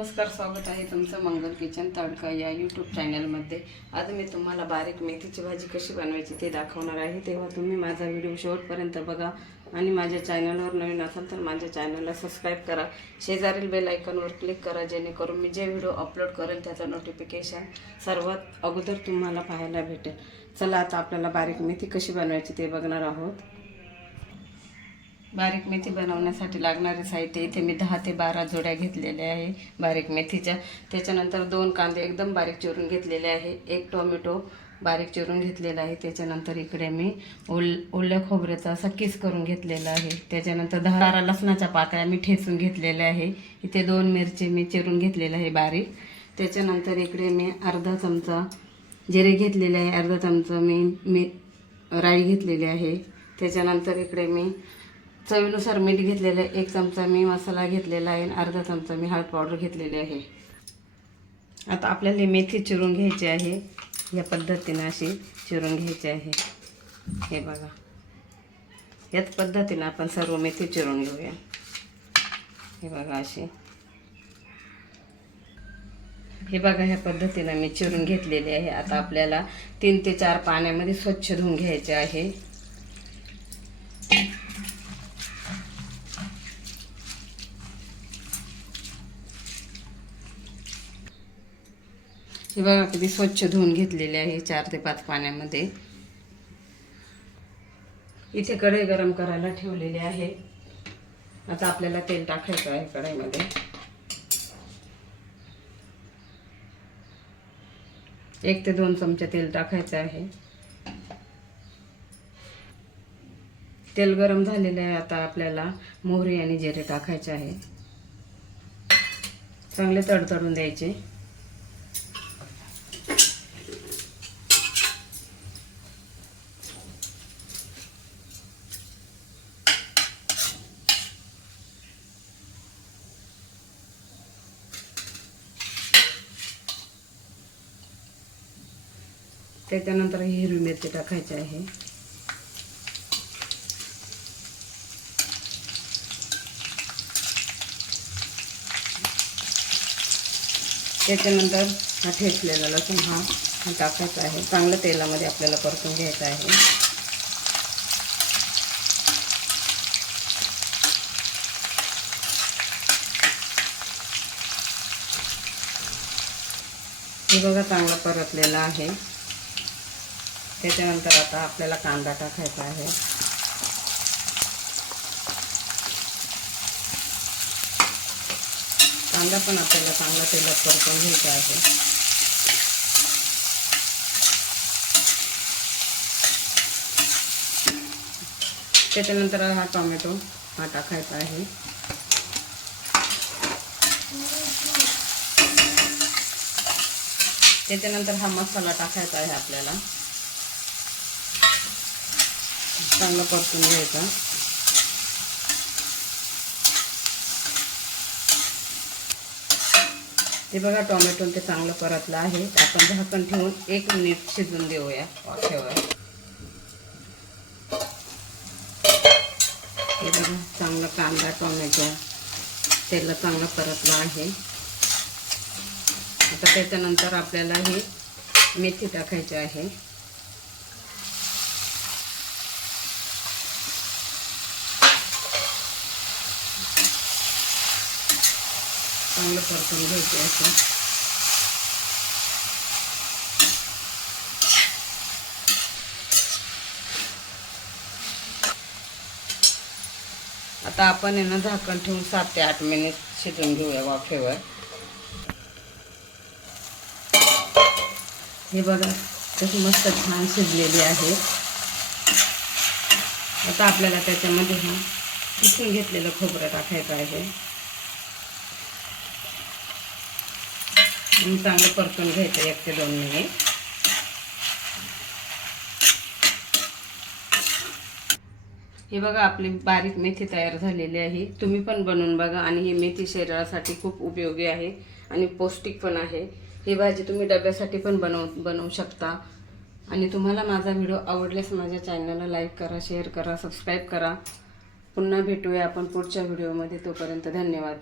नमस्कार स्वागत आहे तुमचं मंगल किचन तडका या यूट्यूब चॅनलमध्ये आज मी तुम्हाला बारीक मेथीची भाजी कशी बनवायची ते दाखवणार आहे. तेव्हा तुम्ही माझा व्हिडिओ शेवटपर्यंत बघा आणि माझ्या चॅनलवर नवीन असाल तर माझ्या चॅनलला सबस्क्राईब करा. शेजारील बेल आयकॉनवर क्लिक करा जेणेकरून मी जे व्हिडिओ अपलोड करेल त्याचं नोटिफिकेशन सर्वात अगोदर तुम्हाला पाहायला भेटेल. चला आता आपल्याला बारीक मेथी कशी बनवायची ते बघणार आहोत. बारीक मेथी बनवण्यासाठी लागणारे साहित्य इथे मी दहा ते बारा जोड्या घेतलेल्या आहे बारीक मेथीच्या. त्याच्यानंतर दोन कांदे एकदम बारीक चिरून घेतलेले आहे. एक टोमॅटो बारीक चिरून घेतलेला आहे. त्याच्यानंतर इकडे मी ओल ओल्या खोबऱ्याचा असा किस करून घेतलेला आहे. त्याच्यानंतर दहा बारा लसणाच्या पाकळ्या मी ठेचून घेतलेल्या आहे. इथे दोन मिरची मी चिरून घेतलेल्या आहे बारीक. त्याच्यानंतर इकडे मी अर्धा चमचा जिरे घेतलेले आहे. अर्धा चमचा मी मी राई घेतलेली आहे. त्याच्यानंतर इकडे मी चवीनुसार मीठ घेतलेलं आहे. एक चमचा मी मसाला घेतलेला आहे आणि अर्धा चमचा मी हळद पावडर घेतलेली आहे. आता आपल्याला मेथी चिरून घ्यायची आहे. या पद्धतीनं अशी चिरून घ्यायची आहे. हे बघा. याच पद्धतीनं आपण सर्व मेथी चिरून घेऊया. हे बघा अशी. हे बघा ह्या पद्धतीनं मी चिरून घेतलेली आहे. आता आपल्याला तीन ते चार पाण्यामध्ये स्वच्छ धुवून घ्यायचे आहे. हे बघा कधी स्वच्छ धुवून घेतलेले आहे चार ते पाच पाण्यामध्ये. इथे कढई गरम करायला ठेवलेली आहे. आता आपल्याला तेल टाकायचं आहे कढईमध्ये. एक ते दोन चमचे तेल टाकायचं आहे. तेल गरम झालेलं आहे आता आपल्याला मोहरी आणि जिरे टाकायचे आहे. चांगले तडतडून द्यायचे. त्याच्यानंतर ही हिरवी मिरची टाकायची आहे. त्याच्यानंतर हा ठेचलेला लसूण हा टाकायचा आहे. चांगलं तेलामध्ये आपल्याला परतून घ्यायचा आहे. हे बघा चांगला परतलेला आहे. त्याच्यानंतर आता आपल्याला कांदा टाकायचा आहे. कांदा पण आपल्याला चांगला तेलात परतून घ्यायचा आहे. त्याच्यानंतर हा टोमॅटो हा टाकायचा आहे. त्याच्यानंतर हा मसाला टाकायचा आहे आपल्याला. चांगलं परतून घ्यायचा. ते बघा टोमॅटो ते चांगलं परतलं आहे. आपण झाकण ठेवून एक मिनिट शिजून देऊया. वाफेवर हे बघा चांगलं कांदा टोमॅटो तेल चांगलं परतलं आहे. आता त्याच्यानंतर आपल्याला हे मेथी टाकायची आहे. चांगलं परतून घ्यायचे असं. आता आपण आहे ना झाकण ठेवून सात ते आठ मिनिट शिजून घेऊया वाफेवर. हे बघा तशी मस्त छान शिजलेली आहे. आता आपल्याला त्याच्यामध्ये हा किसून घेतलेलं खोबरं टाकायचं आहे. आणि चांगलं परतून घ्यायचं एक ते दोन मिनिट हे बघा आपली बारीक मेथी तयार झालेली आहे. तुम्ही पण बनवून बघा आणि ही मेथी शरीरासाठी खूप उपयोगी आहे आणि पौष्टिक पण आहे. ही भाजी तुम्ही डब्यासाठी पण बनव बनवू शकता. आणि तुम्हाला माझा व्हिडिओ आवडल्यास माझ्या चॅनलला लाईक करा शेअर करा सबस्क्राईब करा. पुन्हा भेटूया आपण पुढच्या व्हिडिओमध्ये. तोपर्यंत धन्यवाद.